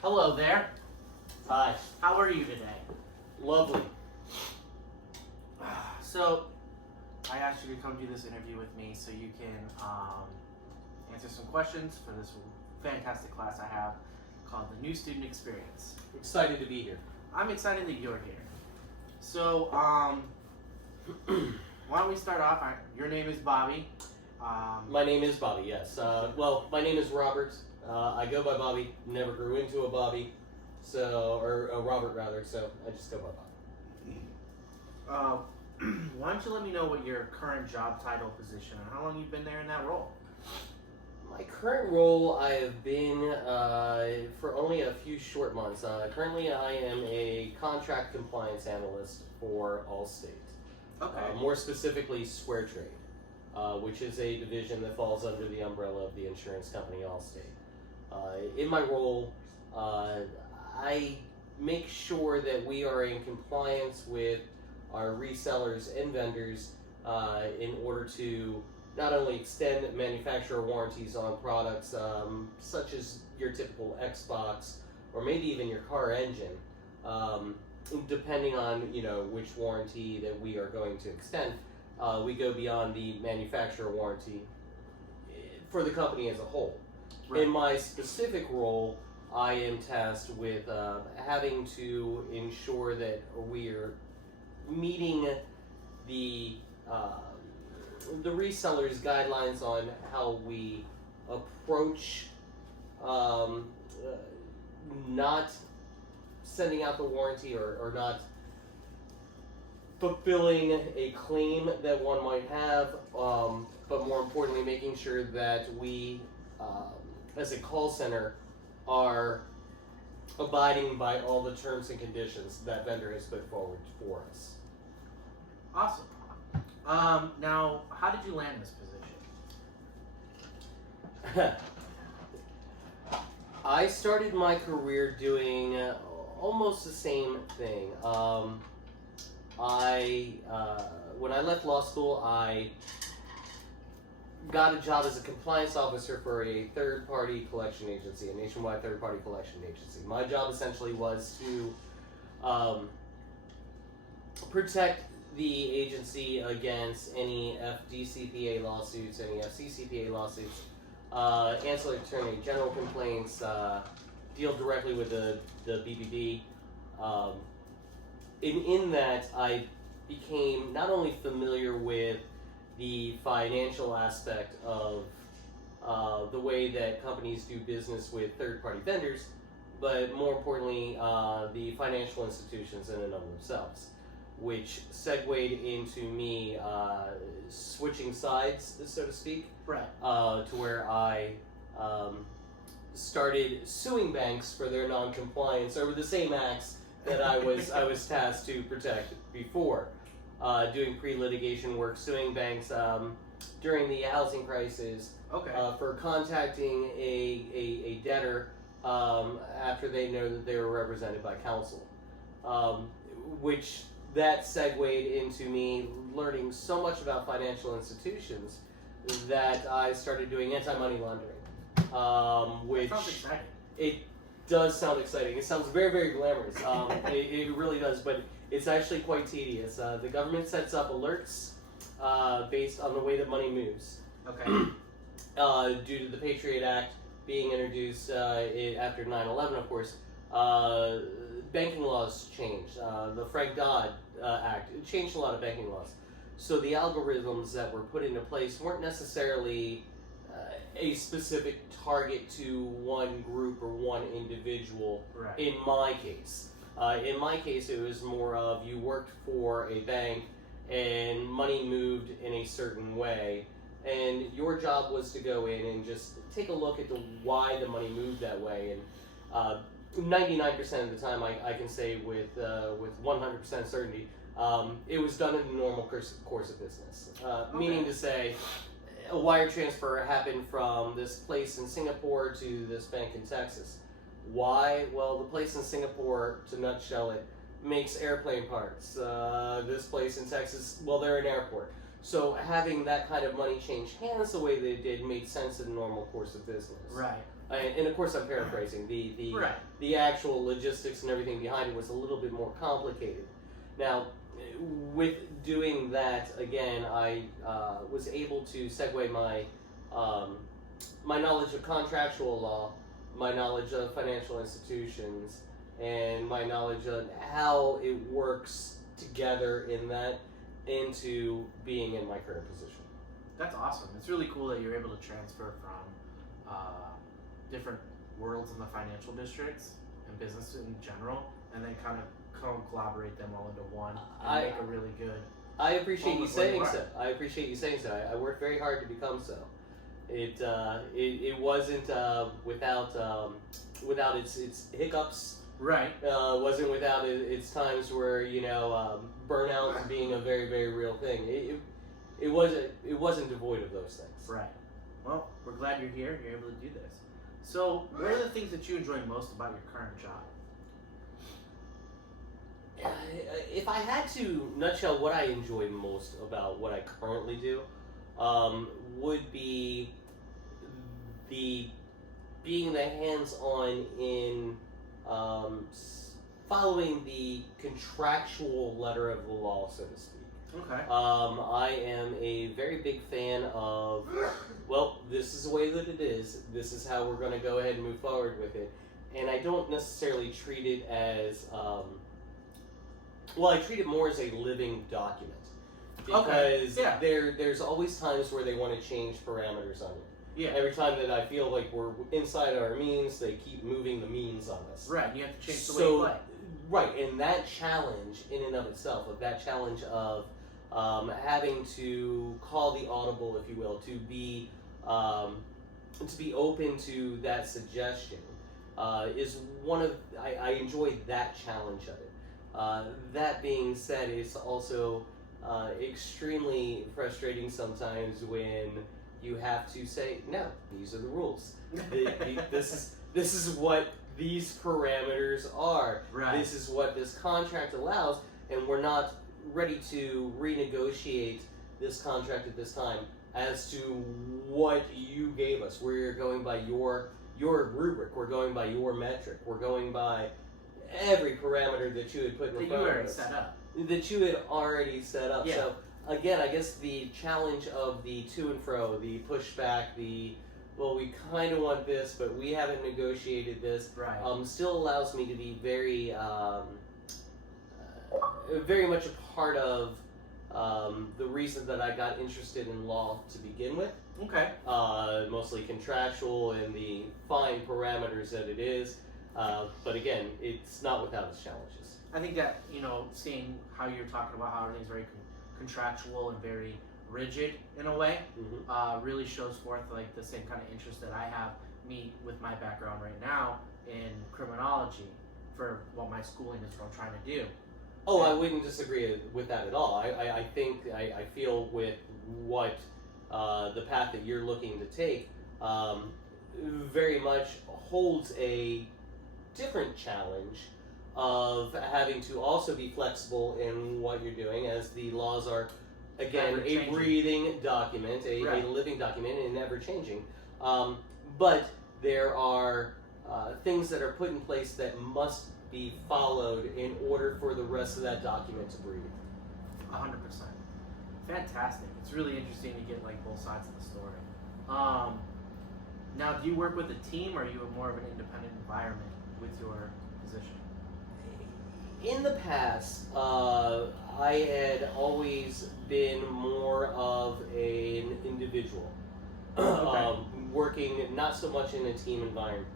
Hello there. Hi. How are you today? Lovely. So, I asked you to come do this interview with me so you can answer some questions for this fantastic class I have called the New Student Experience. Excited to be here. I'm excited that you're here. So, why don't we start off? Your name is Bobby. My name is Bobby, yes. My name is Robert. I go by Bobby, never grew into a Bobby, or a Robert rather, so I just go by Bobby. Why don't you let me know what your current job title, position, and how long you've been there in that role? My current role, I have been for only a few short months. Currently, I am a contract compliance analyst for Allstate. Okay. More specifically, Square Trade, which is a division that falls under the umbrella of the insurance company Allstate. In my role, I make sure that we are in compliance with our resellers and vendors in order to not only extend manufacturer warranties on products such as your typical Xbox or maybe even your car engine, depending on which warranty that we are going to extend. We go beyond the manufacturer warranty for the company as a whole. Right. In my specific role, I am tasked with having to ensure that we are meeting the resellers' guidelines on how we approach not sending out the warranty or not fulfilling a claim that one might have, but more importantly, making sure that we, as a call center, are abiding by all the terms and conditions that vendor has put forward for us. Awesome. Now, how did you land this position? I started my career doing almost the same thing. When I left law school, I got a job as a compliance officer for a third-party collection agency, a nationwide third-party collection agency. My job essentially was to protect the agency against any FDCPA lawsuits, any FCCPA lawsuits, ancillary attorney general complaints, deal directly with the BBB. In that, I became not only familiar with the financial aspect of the way that companies do business with third-party vendors, but more importantly, the financial institutions in and of themselves, which segued into me switching sides, so to speak, Right. to where I started suing banks for their non-compliance over the same acts that I was tasked to protect before, doing pre-litigation work, suing banks during the housing crisis. Okay. For contacting a debtor after they know that they were represented by counsel, which that segued into me learning so much about financial institutions that I started doing anti-money laundering, which That sounds exciting. it does sound exciting. It sounds very, very glamorous. It really does, but it's actually quite tedious. The government sets up alerts based on the way that money moves. Okay. Due to the Patriot Act being introduced after 9/11, of course, banking laws changed. The Frank Dodd Act changed a lot of banking laws. So the algorithms that were put into place weren't necessarily a specific target to one group or one individual. Right. In my case, it was more of you worked for a bank and money moved in a certain way, and your job was to go in and just take a look at why the money moved that way. And 99% of the time, I can say with 100% certainty, it was done in the normal course of business. Meaning to say, a wire transfer happened from this place in Singapore to this bank in Texas. Why? Well, the place in Singapore, to nutshell it, makes airplane parts. This place in Texas, well, they're an airport. So having that kind of money change hands the way they did made sense in the normal course of business. Right. and of course I'm paraphrasing, the Right. the actual logistics and everything behind it was a little bit more complicated. Now, with doing that, again, I was able to segue my knowledge of contractual law, my knowledge of financial institutions, and my knowledge of how it works together in that into being in my current position. That's awesome. It's really cool that you're able to transfer from different worlds in the financial districts and business in general, and then kind of collaborate them all into one and make a really good. I appreciate you moment where saying you are. so. I appreciate you saying so. I worked very hard to become so. It wasn't without its hiccups. Right. Wasn't without its times where burnout being a very, very real thing. It wasn't devoid of those things. Right. Well, we're glad you're here. You're able to do this. So, what are the things that you enjoy most about your current job? If I had to nutshell what I enjoy most about what I currently do, would be being the hands-on in following the contractual letter of the law, so to speak. Okay. I am a very big fan of, well, this is the way that it is. This is how we're going to go ahead and move forward with it. And I don't necessarily treat it as, I treat it more as a living document. Because there's always times where they want to change parameters on it. Yeah. Every time that I feel like we're inside our means, they keep moving the means on us. Right. You have to change the way you play. Right, and that challenge in and of itself, that challenge of having to call the audible, if you will, to be open to that suggestion, is one of I enjoy that challenge of it. That being said, it's also extremely frustrating sometimes when you have to say, no, these are the rules. This is what these parameters are. Right. This is what this contract allows, and we're not ready to renegotiate this contract at this time as to what you gave us. We're going by your rubric. We're going by your metric. We're going by every parameter that you had put in front of us. That you had already set up. Yeah. So again, I guess the challenge of the to and fro, the pushback, well, we kind of want this, but we haven't negotiated this. Right. Still allows me to be very, very much a part of the reason that I got interested in law to begin with. Okay. Mostly contractual and the fine parameters that it is. But again, it's not without its challenges. I think that, seeing how you're talking about how everything's very contractual and very rigid in a way, really shows forth like the same kind of interest that I have, me with my background right now in criminology, for what my schooling is, what I'm trying to do. Oh, I wouldn't disagree with that at all. I think I feel with what the path that you're looking to take very much holds a different challenge of having to also be flexible in what you're doing, as the laws are, again, a breathing document, a living document, and ever changing. But there are things that are put in place that must be followed in order for the rest of that document to breathe. 100%. Fantastic. It's really interesting to get like both sides of the story. Now, do you work with a team, or are you more of an independent environment with your position? In the past, I had always been more of an individual, working not so much in a team environment.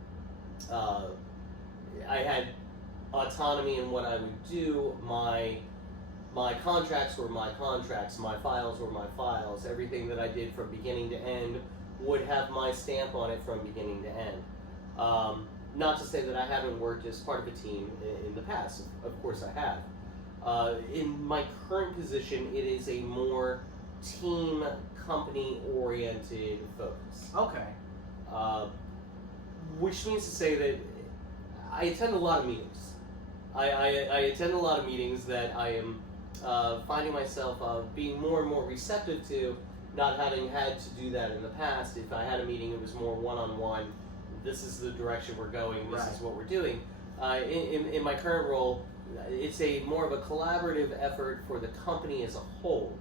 I had autonomy in what I would do. My contracts were my contracts. My files were my files. Everything that I did from beginning to end would have my stamp on it from beginning to end. Not to say that I haven't worked as part of a team in the past. Of course I have. In my current position, it is a more team, company-oriented focus. Okay. Which means to say that I attend a lot of meetings. I attend a lot of meetings that I am finding myself being more and more receptive to, not having had to do that in the past. If I had a meeting, it was more one-on-one, this is the direction we're going, this Right. is what we're doing. In my current role, it's a more of a collaborative effort for the company as a whole,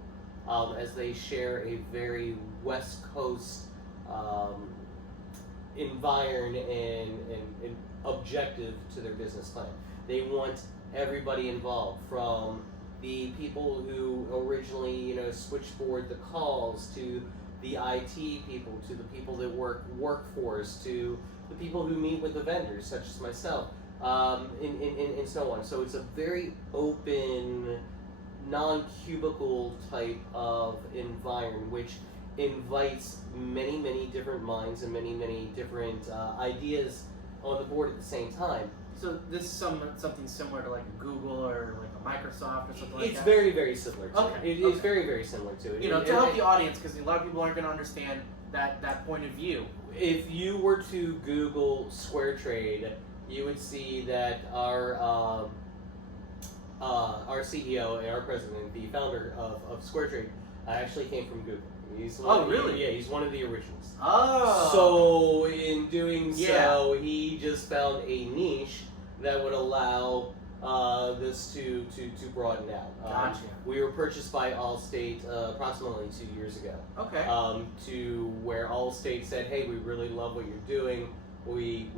as they share a very West Coast environment and objective to their business plan. They want everybody involved, from the people who originally, switchboard the calls, to the IT people, to the people that work workforce, to the people who meet with the vendors, such as myself, and so on. So it's a very open, non-cubicle type of environment, which invites many, many different minds and many, many different ideas on the board at the same time. So this is something similar to like a Google or like a Microsoft or something like It's that? very, very similar to Okay, it. It's very, very similar to it. To help the audience, because a lot of people aren't going to understand that point of view. If you were to Google Square Trade, you would see that our CEO and our president, the founder of Square Trade, actually came from Google. He's really? Yeah, he's one of the originals. Oh. So in doing Yeah. so, he just found a niche that would allow this to broaden out. Gotcha. We were purchased by Allstate approximately 2 years ago. Okay. To where Allstate said, "Hey, we really love what you're doing. We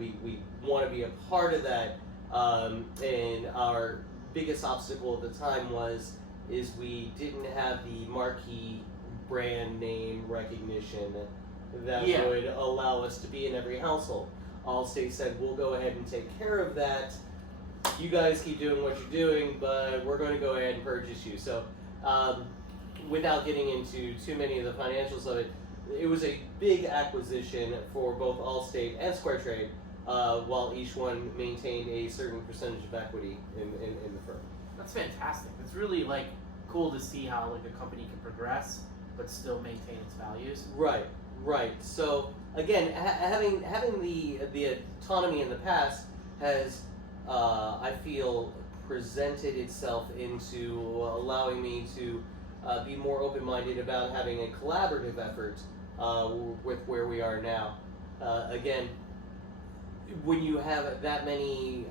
want to be a part of that." And our biggest obstacle at the time is we didn't have the marquee brand name recognition that Yeah. would allow us to be in every household. Allstate said, "We'll go ahead and take care of that. You guys keep doing what you're doing, but we're going to go ahead and purchase you." So, without getting into too many of the financials of it, it was a big acquisition for both Allstate and Square Trade, while each one maintained a certain percentage of equity in the firm. That's fantastic. It's really like cool to see how like a company can progress but still maintain its values. Right. So again, having the autonomy in the past has, I feel, presented itself into allowing me to be more open-minded about having a collaborative effort with where we are now. Again, when you have that many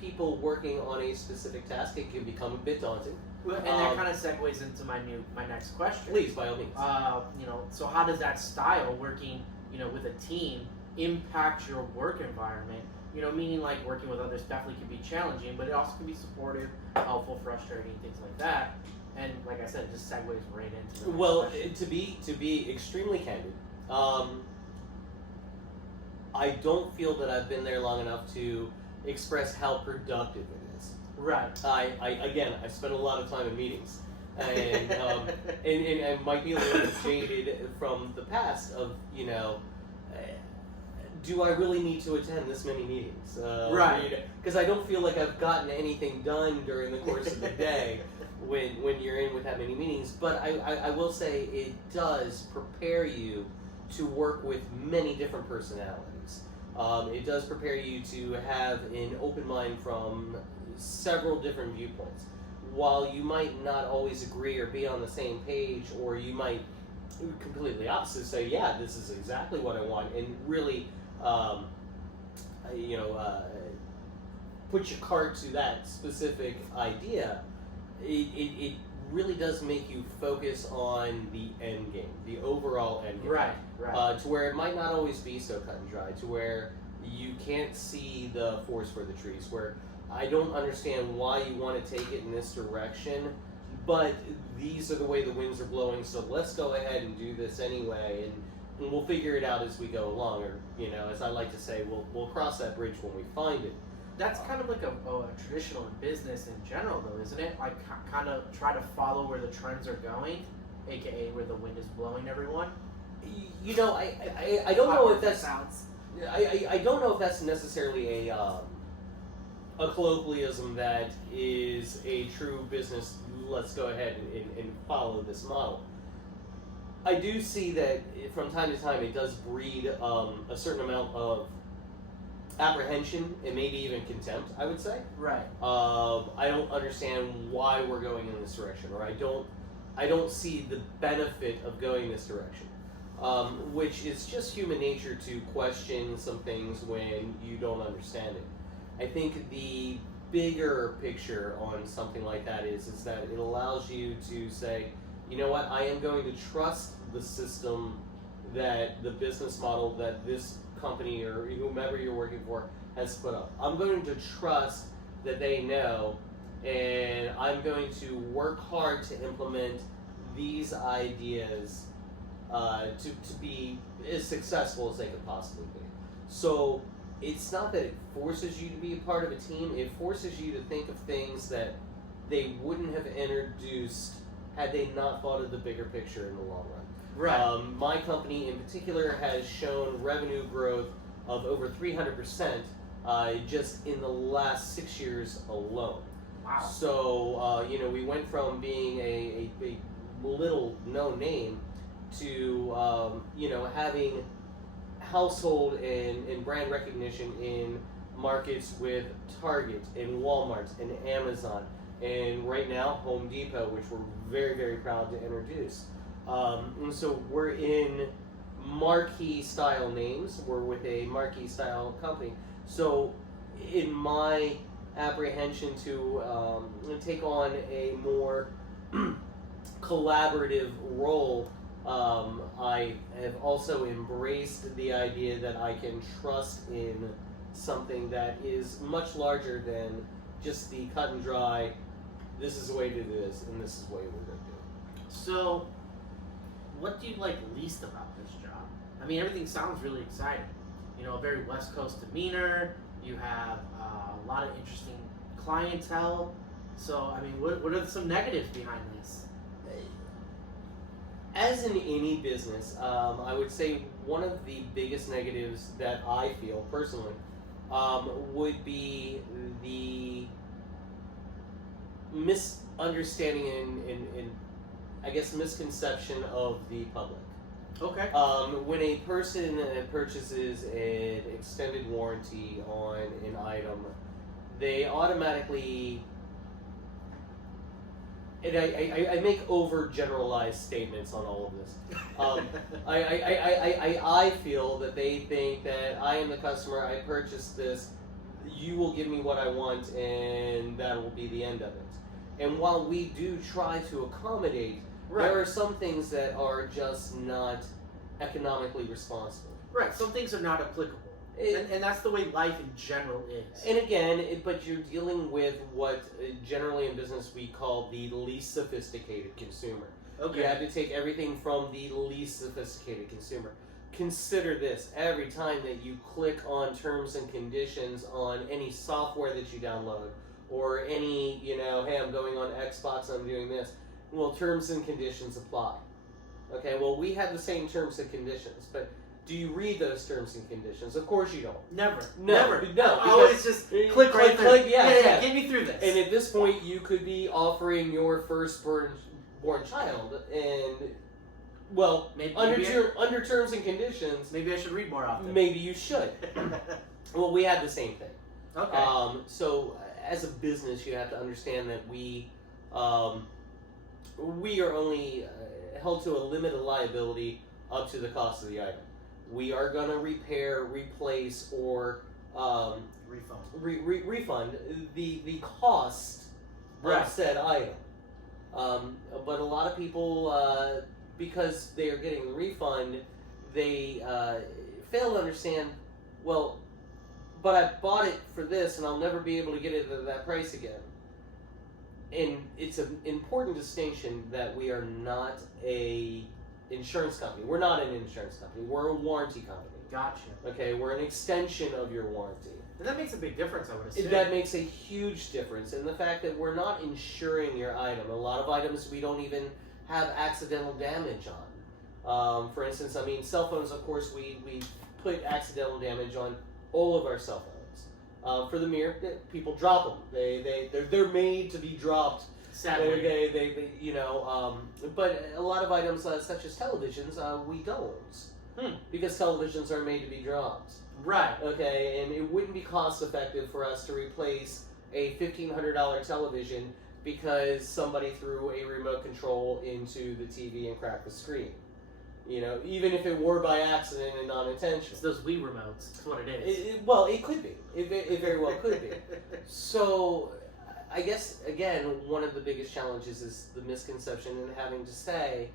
people working on a specific task, it can become a bit daunting. And that kind of segues into my next question. Please, by all means. So how does that style working, with a team impact your work environment? Meaning like working with others definitely can be challenging, but it also can be supportive, helpful, frustrating, things like that. And like I said, it just segues right into the next question. To be extremely candid, I don't feel that I've been there long enough to express how productive it is. Right. I spent a lot of time in meetings, and I might be a little bit jaded from the past of, do I really need to attend this many meetings? Right. Because I don't feel like I've gotten anything done during the course of the day when you're in with that many meetings. But I will say it does prepare you to work with many different personalities. It does prepare you to have an open mind from several different viewpoints. While you might not always agree or be on the same page, or you might completely opposite say, "Yeah, this is exactly what I want," and really, put your card to that specific idea, it really does make you focus on the end game, the overall end game. Right. To where it might not always be so cut and dry, to where you can't see the forest for the trees, where I don't understand why you want to take it in this direction, but these are the way the winds are blowing, so let's go ahead and do this anyway, and we'll figure it out as we go along, or, as I like to say, we'll cross that bridge when we find it. That's kind of like a traditional in business in general, though, isn't it? Like, kind of try to follow where the trends are going, aka where the wind is blowing everyone. I don't know if that's I don't know if that's necessarily a colloquialism that is a true business. Let's go ahead and follow this model. I do see that from time to time it does breed a certain amount of apprehension and maybe even contempt, I would say. Right. I don't understand why we're going in this direction, or I don't see the benefit of going this direction. which is just human nature to question some things when you don't understand it. I think the bigger picture on something like that is that it allows you to say, you know what, I am going to trust the system, that the business model that this company or whomever you're working for has put up. I'm going to trust that they know, and I'm going to work hard to implement these ideas to be as successful as they could possibly be. So it's not that it forces you to be a part of a team, it forces you to think of things that they wouldn't have introduced had they not thought of the bigger picture in the long run. Right. My company in particular has shown revenue growth of over 300% just in the last 6 years alone. Wow. So, we went from being a little known name to, having household and brand recognition in markets with Target and Walmart and Amazon, and right now Home Depot, which we're very, very proud to introduce. And so we're in marquee style names. We're with a marquee style company. So in my apprehension to take on a more collaborative role, I have also embraced the idea that I can trust in something that is much larger than just the cut and dry, this is the way to do this, and this is the way we're going to do it. So, what do you like least about this job? I mean, everything sounds really exciting. You know, a very West Coast demeanor. You have a lot of interesting clientele. So, I mean, what are some negatives behind this? As in any business, I would say one of the biggest negatives that I feel personally would be the misunderstanding and I guess misconception of the public. Okay. When a person purchases an extended warranty on an item, they automatically, and I make overgeneralized statements on all of this. I feel that they think that I am the customer, I purchased this, you will give me what I want, and that will be the end of it. And while we do try to accommodate, right, there are some things that are just not economically responsible. Right, some things are not applicable. And that's the way life in general is. And again, but you're dealing with what generally in business we call the least sophisticated consumer. Okay. You have to take everything from the least sophisticated consumer. Consider this, every time that you click on terms and conditions on any software that you download, or any, hey, I'm going on Xbox, I'm doing this, well, terms and conditions apply. Okay, well, we have the same terms and conditions, but do you read those terms and conditions? Of course you don't. Never. No. I always just click right through. Yeah, get me through this. And at this point, you could be offering your firstborn child, and, well, under terms and conditions, maybe I should read more often. Maybe you should. Well, we have the same thing. Okay. So, as a business, you have to understand that we are only held to a limited liability up to the cost of the item. We are going to repair, replace, or refund the cost of said item. But a lot of people, because they are getting the refund, they fail to understand, well, but I bought it for this and I'll never be able to get it at that price again. And it's an important distinction that we are not a insurance company. We're not an insurance company. We're a warranty company. Gotcha. Okay, we're an extension of your warranty. And that makes a big difference, I would assume. That makes a huge difference. And the fact that we're not insuring your item. A lot of items we don't even have accidental damage on. For instance, cell phones, of course, we put accidental damage on all of our cell phones. For the mirror, people drop them. They're made to be dropped. Sadly. But a lot of items such as televisions, we don't. Because televisions are made to be dropped. Right. Okay, and it wouldn't be cost effective for us to replace a $1,500 television because somebody threw a remote control into the TV and cracked the screen. even if it were by accident and not It's intentional. those Wii remotes. That's what it is. Well, it could be. It very well could be. So, I guess, again, one of the biggest challenges is the misconception and having to say,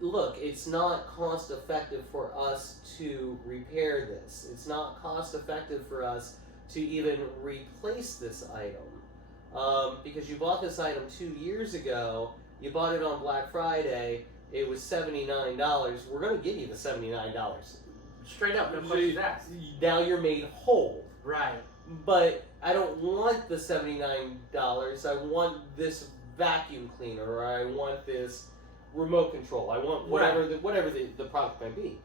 look, it's not cost effective for us to repair this. It's not cost effective for us to even replace this item. Because you bought this item 2 years ago, you bought it on Black Friday, it was $79. We're going to give you the $79. Straight up, no questions asked. Now you're made whole. Right. But I don't want the $79. I want this vacuum cleaner, or I want this remote control. I want whatever the product might be.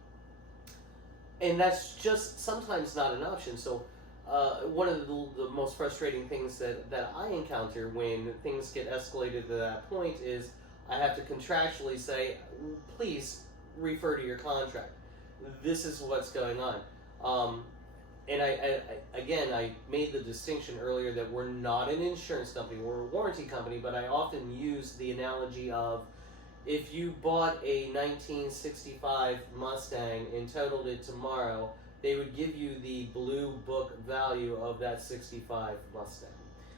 And that's just sometimes not an option. So one of the most frustrating things that I encounter when things get escalated to that point is I have to contractually say, please refer to your contract. This is what's going on. And I made the distinction earlier that we're not an insurance company, we're a warranty company, but I often use the analogy of if you bought a 1965 Mustang and totaled it tomorrow, they would give you the blue book value of that 65 Mustang.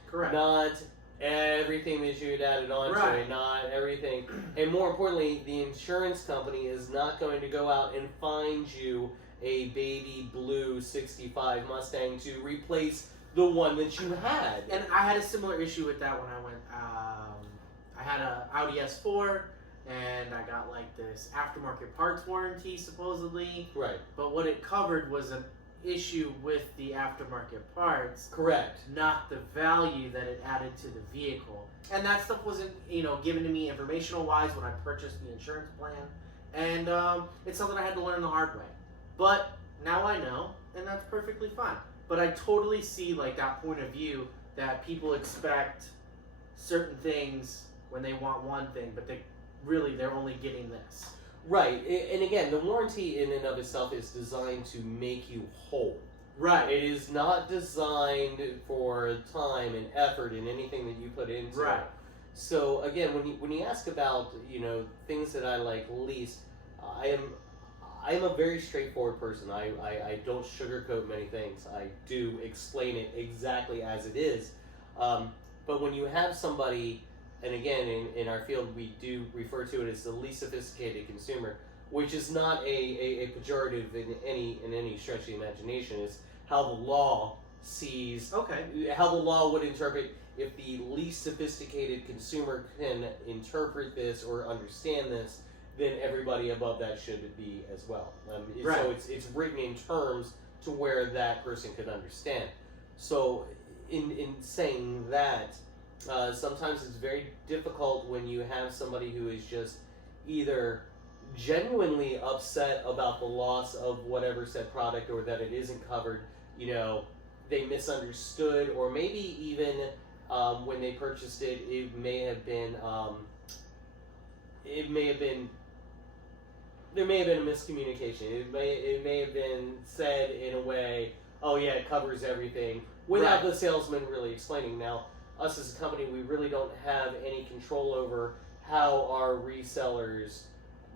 Correct. Not everything that you had added on to it, not everything. And more importantly, the insurance company is not going to go out and find you a baby blue 65 Mustang to replace the one that you had. And I had a similar issue with that when I went, I had an Audi S4, and I got like this aftermarket parts warranty supposedly. Right. But what it covered was an issue with the aftermarket parts. Correct. Not the value that it added to the vehicle. And that stuff wasn't, given to me informational wise when I purchased the insurance plan. And it's something I had to learn the hard way. But now I know, and that's perfectly fine. But I totally see like that point of view that people expect certain things when they want one thing, but they're only getting this. Right, and again, the warranty in and of itself is designed to make you whole. Right. It is not designed for time and effort in anything that you put into right. it. So again, when you ask about things that I like least, I am a very straightforward person. I don't sugarcoat many things. I do explain it exactly as it is. But when you have somebody, and again, in our field, we do refer to it as the least sophisticated consumer, which is not a pejorative in any stretch of the imagination. It's how the law sees, how the law would interpret if the least sophisticated consumer can interpret this or understand this, then everybody above that should be as well. Right. So it's written in terms to where that person could understand. So in saying that, sometimes it's very difficult when you have somebody who is just either genuinely upset about the loss of whatever said product or that it isn't covered, they misunderstood, or maybe even when they purchased it, it may have been there may have been a miscommunication. It may have been said in a way, oh yeah, it covers everything, without the salesman really explaining. Now, us as a company, we really don't have any control over how our resellers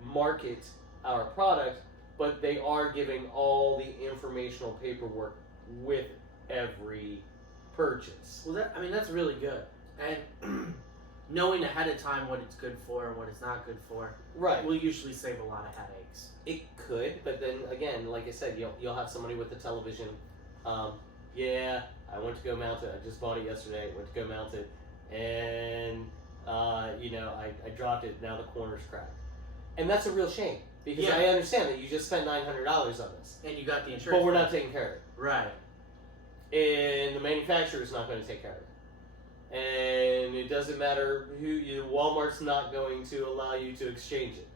market our product, but they are giving all the informational paperwork with every purchase. Well, that's really good. And knowing ahead of time what it's good for and what it's not good for, will usually save a lot of headaches. It could, but then again, like I said, you'll have somebody with the television. Yeah, I went to go mount it. I just bought it yesterday. I went to go mount it, and I dropped it. Now the corner's cracked, and that's a real shame because I understand that you just spent $900 on this, and you got the insurance, but we're not taking care of it. Right. And the manufacturer is not going to take care of it, and it doesn't matter Walmart's not going to allow you to exchange it.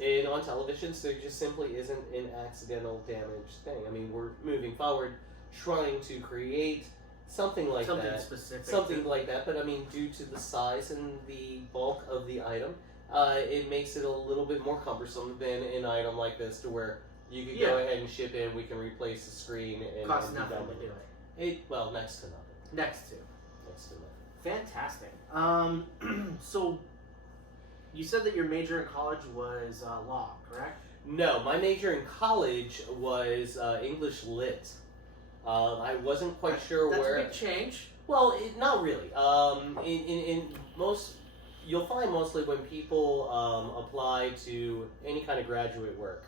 And on televisions, there just simply isn't an accidental damage thing. I mean, we're moving forward, trying to create something like that. Specific. Something like that, but I mean, due to the size and the bulk of the item, it makes it a little bit more cumbersome than an item like this, to where you could go ahead and ship in, we can replace the screen, and costs nothing to do it. Well, next to nothing. Next to nothing. Fantastic. So You said that your major in college was law, correct? No, my major in college was English Lit. I wasn't quite sure where. That's a big change. Well, not really. In most, you'll find mostly when people apply to any kind of graduate work,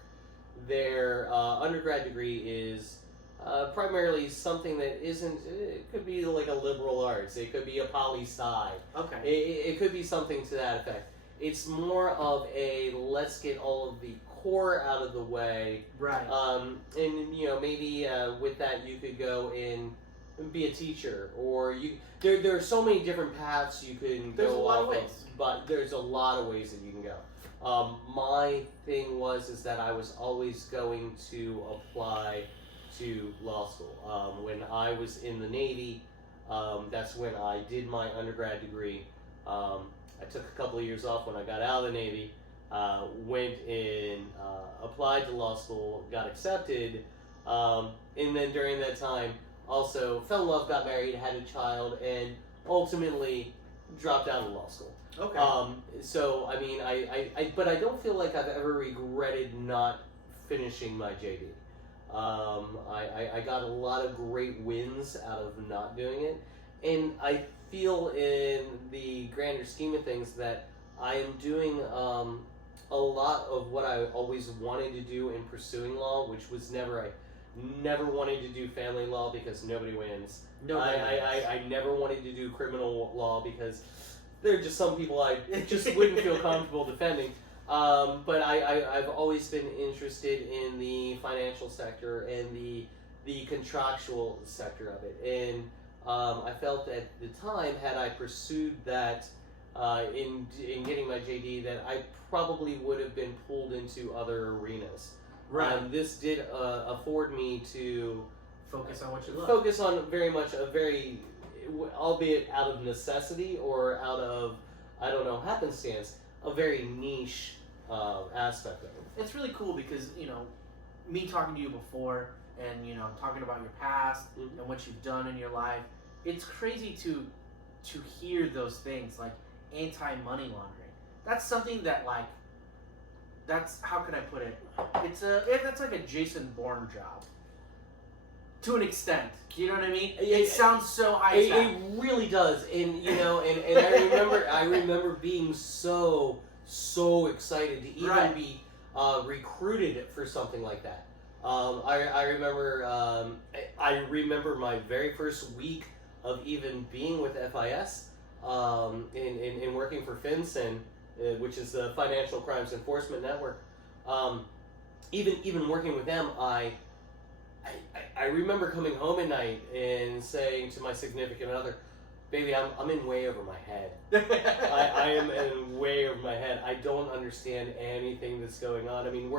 their undergrad degree is primarily something that isn't. It could be like a liberal arts. It could be a poli-sci. Okay. It could be something to that effect. It's more of a let's get all of the core out of the way. Right. And maybe with that you could go and be a teacher, or there are so many different paths you can There's go a lot off of ways. but there's a lot of ways that you can go. My thing is that I was always going to apply to law school. When I was in the Navy, that's when I did my undergrad degree. I took a couple of years off when I got out of the Navy, went and applied to law school, got accepted, and then during that time also fell in love, got married, had a child, and ultimately dropped out of law school. Okay. So I mean, but I don't feel like I've ever regretted not finishing my JD. I got a lot of great wins out of not doing it, and I feel in the grander scheme of things that I am doing a lot of what I always wanted to do in pursuing law, which was I never wanted to do family law because nobody wins. I never wanted to do criminal law because there are just some people I just wouldn't feel comfortable defending. But I've always been interested in the financial sector and the contractual sector of it. And I felt at the time, had I pursued that in getting my JD, that I probably would have been pulled into other arenas. Right. This did afford me to focus on what you love. Focus on very much a very, albeit out of necessity or out of, I don't know, happenstance, a very niche aspect of it. It's really cool because, me talking to you before and, talking about your past and what you've done in your life, it's crazy to hear those things like anti-money laundering. That's something that that's, how can I put it? That's like a Jason Bourne job. To an extent. Do you know what I mean? It sounds so high tech. It really does. And and I remember being so excited to even be recruited for something like that. I remember my very first week of even being with FIS and working for FinCEN, which is the Financial Crimes Enforcement Network. Even working with them, I remember coming home at night and saying to my significant other, "Baby, I'm in way over my head. I am in way over my head. I don't understand anything that's going on. I mean,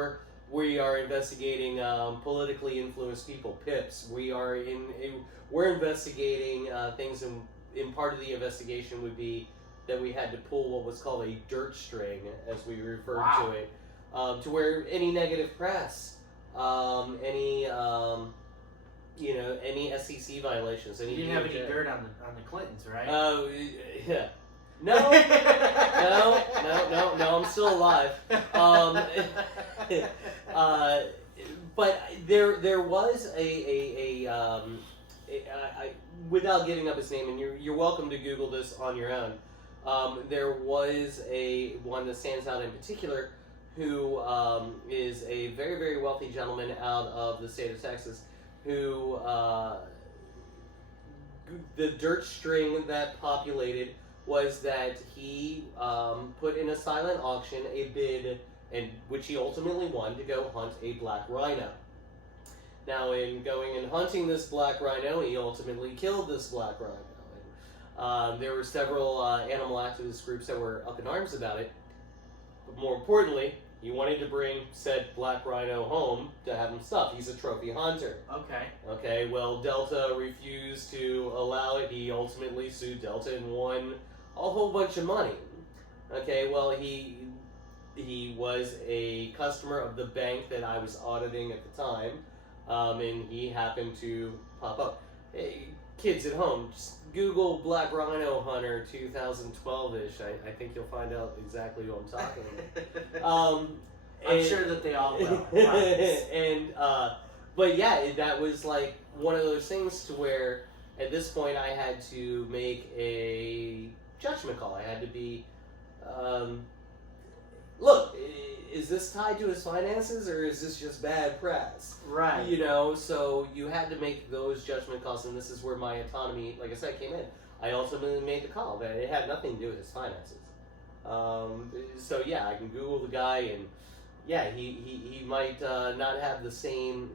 we are investigating politically influenced people, PIPs. We're investigating things, and part of the investigation would be that we had to pull what was called a dirt string, as we referred to it, to where any negative press, any SEC violations. You didn't have any dirt on the Clintons, right? Yeah. No, I'm still alive. But there was a without giving up his name, and you're welcome to Google this on your own. There was one that stands out in particular, who is a very, very wealthy gentleman out of the state of Texas, who the dirt string that populated was that he put in a silent auction a bid, and which he ultimately won, to go hunt a black rhino. Now, in going and hunting this black rhino, he ultimately killed this black rhino. And, there were several animal activist groups that were up in arms about it. But more importantly, he wanted to bring said black rhino home to have him stuffed. He's a trophy hunter. Okay, well, Delta refused to allow it. He ultimately sued Delta and won a whole bunch of money. Okay, well, he was a customer of the bank that I was auditing at the time, and he happened to pop up. kids at home, just Google Black Rhino Hunter 2012-ish. I think you'll find out exactly what I'm talking about. I'm sure that they all will. And but yeah, that was like one of those things to where at this point I had to make a judgment call. I had to be, look, is this tied to his finances or is this just bad press? Right. You know, so you had to make those judgment calls, and this is where my autonomy, like I said, came in. I ultimately made the call that it had nothing to do with his finances. So yeah, I can Google the guy, and yeah, he might not have the same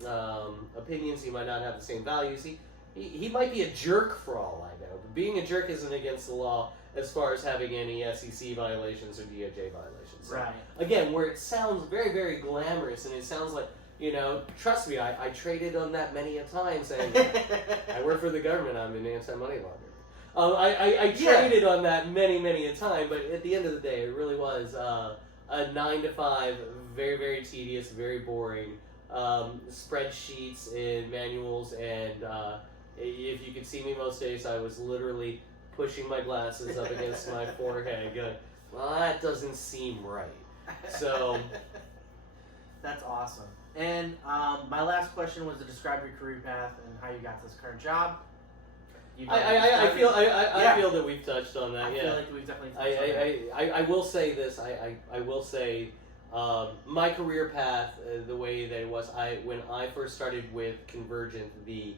opinions. He might not have the same values. He might be a jerk for all I know. But being a jerk isn't against the law as far as having any SEC violations or DOJ violations. So, right. Again, where it sounds very, very glamorous, and it sounds like, you know, trust me, I traded on that many a time saying, I work for the government, I'm an anti-money launderer. I traded on that many, many a time, but at the end of the day, it really was a 9 to 5, very, very tedious, very boring, spreadsheets and manuals, and if you could see me most days, I was literally pushing my glasses up against my forehead, going, well, that doesn't seem right. So that's awesome. And my last question was to describe your career path and how you got this current job. I feel that we've touched on that. I yeah. feel like we've definitely touched on that. I will say this. I will say my career path, the way that it was, when I first started with Convergent, the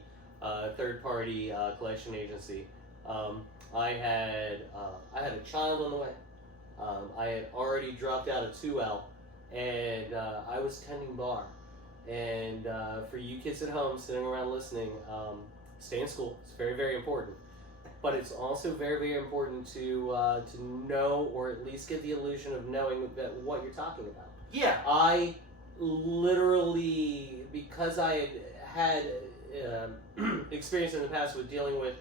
third-party collection agency, I had a child on the way. I had already dropped out of 2L, and I was tending bar. And for you kids at home sitting around listening, stay in school. It's very, very important. But it's also very, very important to know, or at least get the illusion of knowing that what you're talking about. Yeah. I literally, because I had experience in the past with dealing with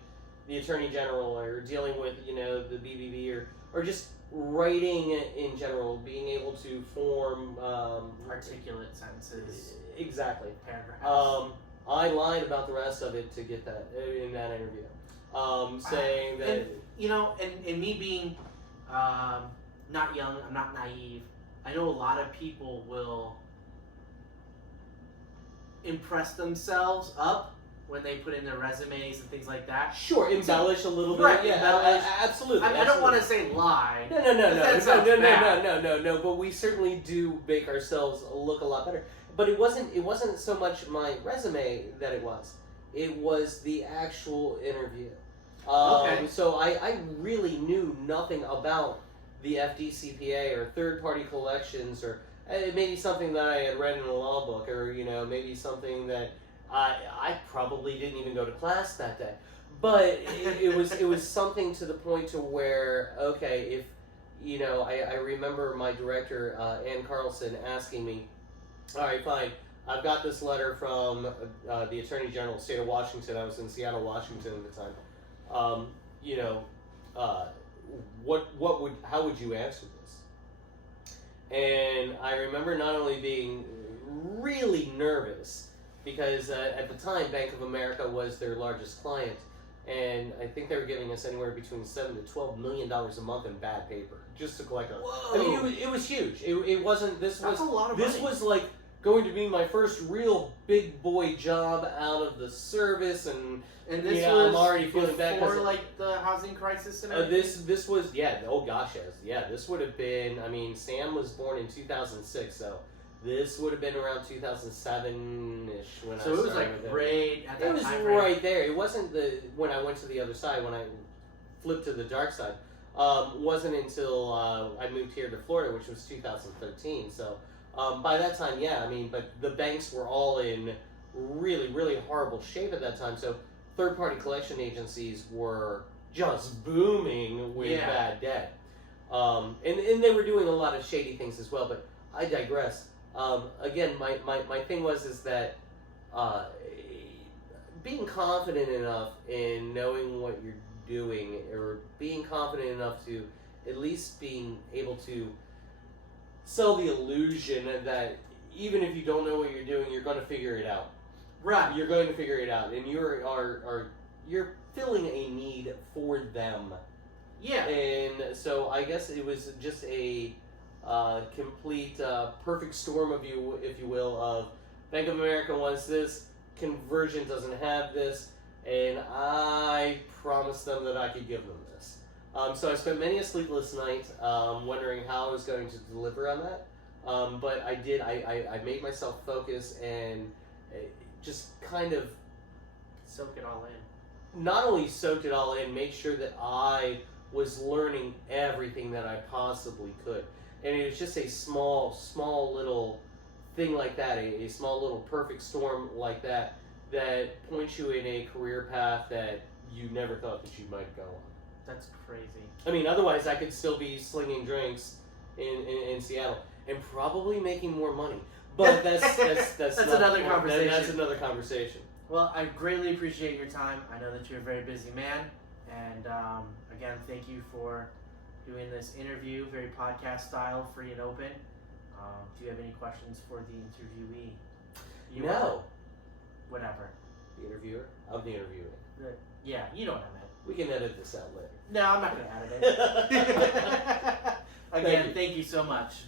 the Attorney General, or dealing with, you know, the BBB, or just writing in general, being able to form articulate sentences. Exactly. Paragraphs. I lied about the rest of it to get that in that interview, saying that, and, you know, and me being not young, I'm not naive. I know a lot of people will impress themselves up when they put in their resumes and things like that. Sure, embellish a little bit. Right, Yeah, embellish. Absolutely. I don't want to say lie. No. But we certainly do make ourselves look a lot better. But it wasn't so much my resume that it was. It was the actual interview. Okay. So I really knew nothing about the FDCPA or third-party collections, or maybe something that I had read in a law book, or, you know, maybe something that I probably didn't even go to class that day. But it was something to the point to where, okay, if, you know, I remember my director, Ann Carlson, asking me, all right, fine, I've got this letter from the Attorney General of the state of Washington. I was in Seattle, Washington at the time. You know, how would you answer this? And I remember not only being really nervous, because at the time Bank of America was their largest client, and I think they were giving us anywhere between $7 to $12 million a month in bad paper just to collect on. Whoa. I mean, it was huge. It wasn't. This That's was a lot of this money. was like going to be my first real big boy job out of the service, and this was was I'm already feeling bad before, 'cause like, the housing crisis and everything? this was, yeah, oh gosh, yes, yeah, this would have been, I mean, Sam was born in 2006, so this would have been around 2007-ish when I started. So it was like right at that It was time right there. It wasn't when I went to the other side, when I flipped to the dark side. Wasn't until I moved here to Florida, which was 2013. So by that time, yeah, I mean, but the banks were all in really, really horrible shape at that time. So third-party collection agencies were just booming with bad debt. And they were doing a lot of shady things as well, but I digress. Again, my thing is that being confident enough in knowing what you're doing, or being confident enough to at least being able to sell the illusion that even if you don't know what you're doing, you're going to figure it out. Right. You're going to figure it out, and you are you're filling a need for them. Yeah. And so I guess it was just a complete perfect storm of you, if you will, of Bank of America wants this, Conversion doesn't have this, and I promised them that I could give them this. So I spent many a sleepless night wondering how I was going to deliver on that. But I did. I made myself focus and just kind of soak it all in. Not only soaked it all in, make sure that I was learning everything that I possibly could. And it was just a small little thing like that, a small little perfect storm like that points you in a career path that you never thought that you might go on. That's crazy. I mean, otherwise I could still be slinging drinks in Seattle and probably making more money. But that's that's not, another conversation. That's another conversation. Well, I greatly appreciate your time. I know that you're a very busy man. And again, thank you for doing this interview, very podcast style, free and open. Do you have any questions for the interviewee? No. Whatever. The interviewer? I'm the interviewee. Yeah, you know what I meant. We can edit this out later. No, I'm not going to edit it. Again, thank you so much.